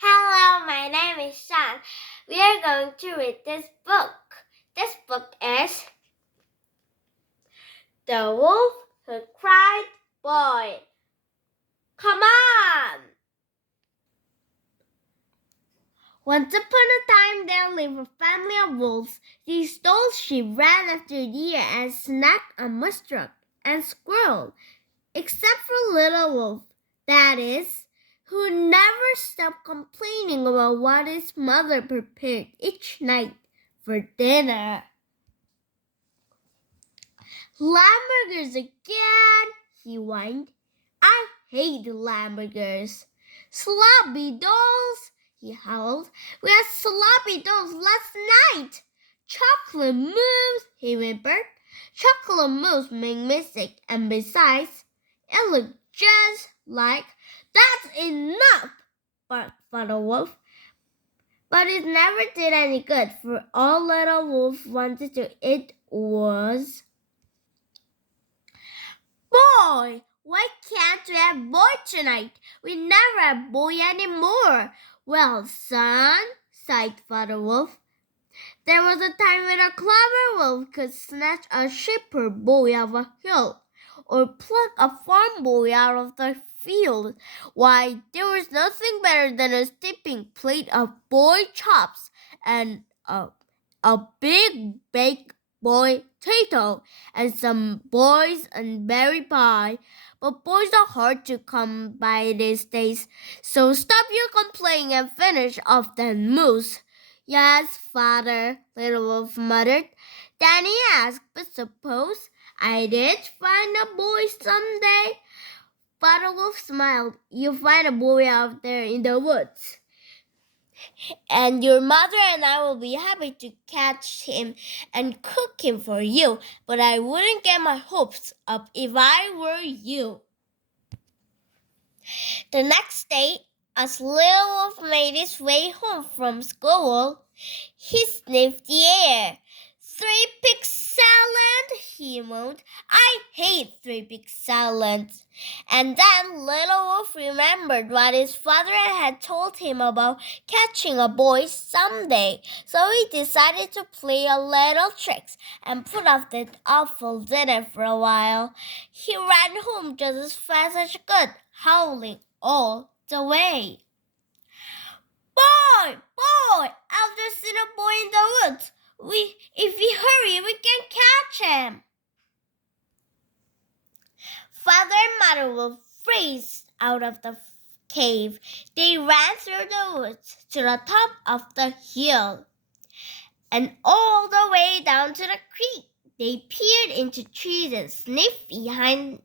Hello, my name is Sean. We are going to read this book. This book is The Wolf Who Cried Boy. Come on! Once upon a time there lived a family of wolves. They stole sheep, ran after deer, and snapped a muskrat and squirrel. Except for Little Wolf, that is, who never stopped complaining about what his mother prepared each night for dinner. Hamburgers again, he whined. I hate hamburgers. Sloppy dolls, he howled. We had sloppy dolls last night. Chocolate mousse, he whimpered. Chocolate mousse made me sick, and besides, it looked just like. That's enough, barked Father Wolf. But it never did any good, for all Little Wolf wanted to eat was boy. Why can't we have boy tonight? We never have boy anymore. Well, son, sighed Father Wolf, there was a time when a clever wolf could snatch a shepherd boy off a hill, or pluck a farm boy out of the field. Why, there was nothing better than a steaming plate of boy chops and a big baked boy potato and some boys and berry pie. But boys are hard to come by these days, so stop your complaining and finish off that mousse. Yes, father, Little Wolf muttered. Then he asked, but suppose I did find a boy someday? Father Wolf smiled. You find a boy out there in the woods, and your mother and I will be happy to catch him and cook him for you, but I wouldn't get my hopes up if I were you. The next day, as Little Wolf made his way home from school, he sniffed the air. 3-pig salad, he moaned. I hate 3-pig salad. And then Little Wolf remembered what his father had told him about catching a boy someday. So he decided to play a little tricks and put off that awful dinner for a while. He ran home just as fast as he could, howling all the way. Boy! Boy! I've just seen a boy in the woods. If we hurry, we can catch him. Father and Mother Wolf raced out of the cave. They ran through the woods to the top of the hill and all the way down to the creek. They peered into trees and sniffed behind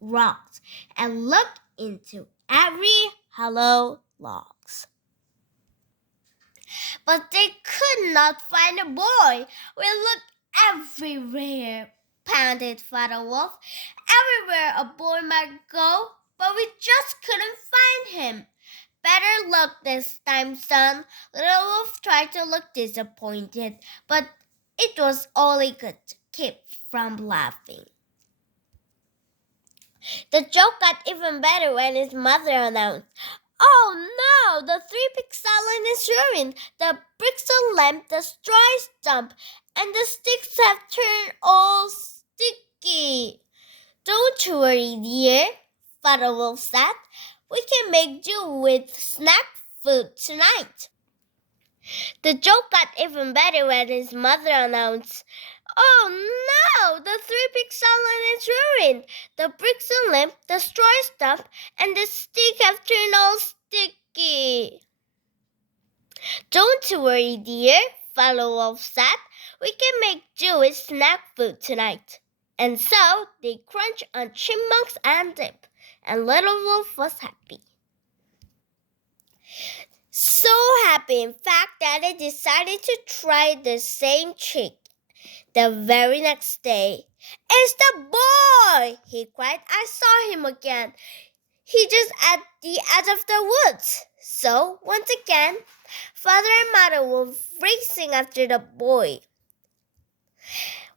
rocks and looked into every hollow log. But they could not find a boy. We looked everywhere, panted Father Wolf. Everywhere a boy might go, but we just couldn't find him. Better luck this time, son. Little Wolf tried to look disappointed, but it was all he could keep from laughing. The joke got even better when his mother announced, Oh no, the 3-pig salad is ruined. The bricks and lamp, the straw is damp, and the sticks have turned all sticky. Don't worry, dear, Father Wolf said. We can make do with snack food tonight. The joke got even better when his mother announced, Oh no, the 3-pig salad is ruined. The bricks and lamp, the straw is damp, and the stick have turned all sticky. Don't worry, dear, Father Wolf said. We can make do with snack food tonight. And so they crunched on chipmunks and dip, and Little Wolf was happy. So happy, in fact, that he decided to try the same trick the very next day. It's the boy, he cried. I saw him again. He just at the edge of the woods. So, once again, Father and Mother were racing after the boy.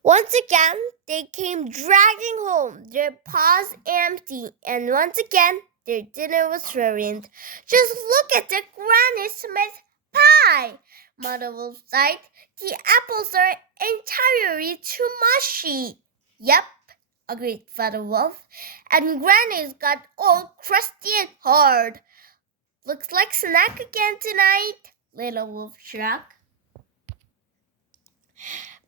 Once again, they came dragging home, their paws empty, and once again, Their dinner was ruined. Just look at the Granny Smith pie, Mother Wolf sighed. The apples are entirely too mushy. Yep, agreed Father Wolf. And Granny's got all crusty and hard. Looks like snack again tonight, Little Wolf shrugged.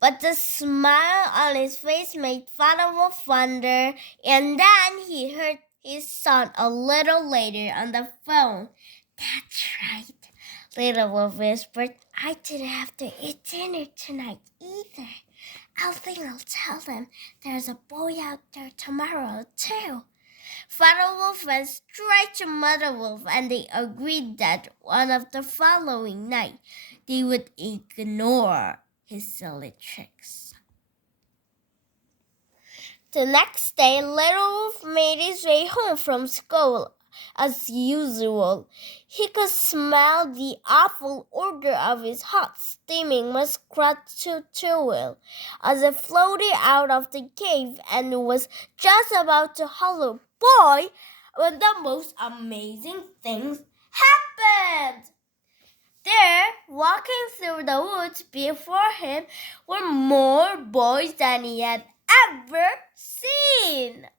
But the smile on his face made Father Wolf wonder, and then he heard his son a little later on the phone. That's right, Little Wolf whispered. I didn't have to eat dinner tonight either. I think I'll tell them there's a boy out there tomorrow too. Father Wolf went straight to Mother Wolf, and they agreed that one of the following night they would ignore his silly tricks. The next day, Little Wolf made his way home from school as usual. He could smell the awful odor of his hot, steaming muskrat tutorial as it floated out of the cave and was just about to holler, "Boy!" when the most amazing things happened. There, walking through the woods before him, were more boys than he had ever seen.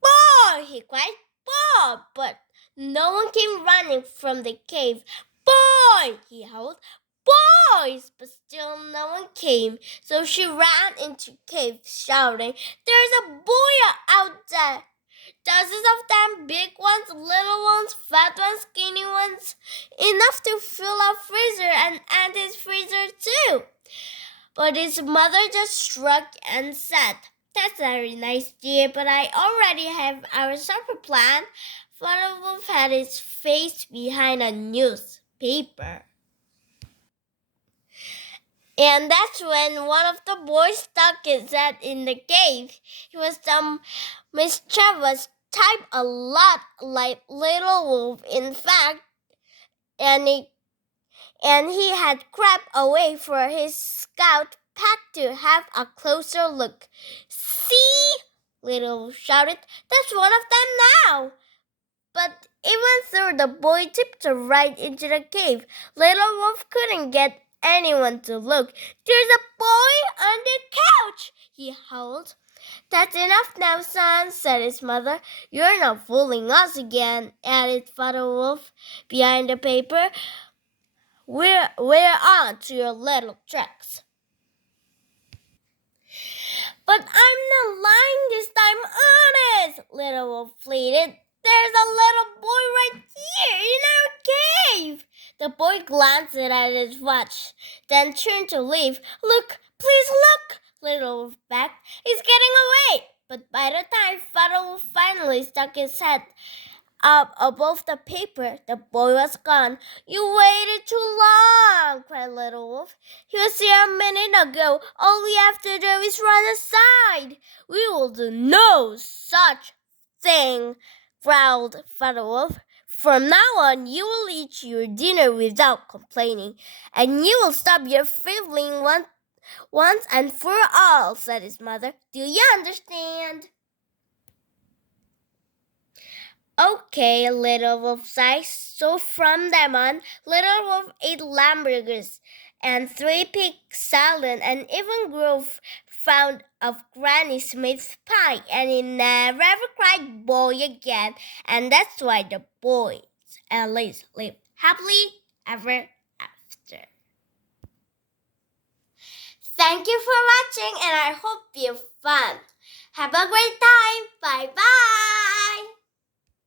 "Boy!" he cried. "Boy!" But no one came running from the cave. "Boy!" he howled. "Boys!" But still no one came. So she ran into the cave, shouting, "There's a boy out there! Dozens of them, big ones, little ones, fat ones, skinny ones, enough to fill a freezer and Auntie's freezer too." But his mother just shrugged and said, "That's very nice, dear, but I already have our supper plan." Father Wolf had his face behind a newspaper. And that's when one of the boys stuck his head in the cave. He was the mischievous type, a lot like Little Wolf, in fact, and he had crept away for his scout pack to have a closer look. "See!" Little Wolf shouted. "That's one of them now!" But even though the boy tiptoed right into the cave, Little Wolf couldn't get anyone to look. "There's a boy on the couch!" he howled. "That's enough now, son," said his mother. "You're not fooling us again," added Father Wolf behind the paper. We're on to your little tricks." "But I'm not lying this time, honest," Little Wolf pleaded. "There's a little boy right here in our cave." The boy glanced at his watch, then turned to leave. "Look, please look," Little Wolf begged. "He's getting away." But by the time Father Wolf finally stuck his head up above the paper, the boy was gone. "You waited too long," cried Little Wolf. "He was here a minute ago. All we have to do is run aside." "We will do no such thing," growled Father Wolf. "From now on, you will eat your dinner without complaining, and you will stop your fiddling once and for all," said his mother. "Do you understand?" "Okay," Little Wolf sighed. So from then on, Little Wolf ate hamburgers and 3 pig salad and even grew fond of Granny Smith's pie, and he never ever cried boy again. And that's why the boys at least lived happily ever after. Thank you for watching, and I hope you have fun. Have a great time. Bye-bye.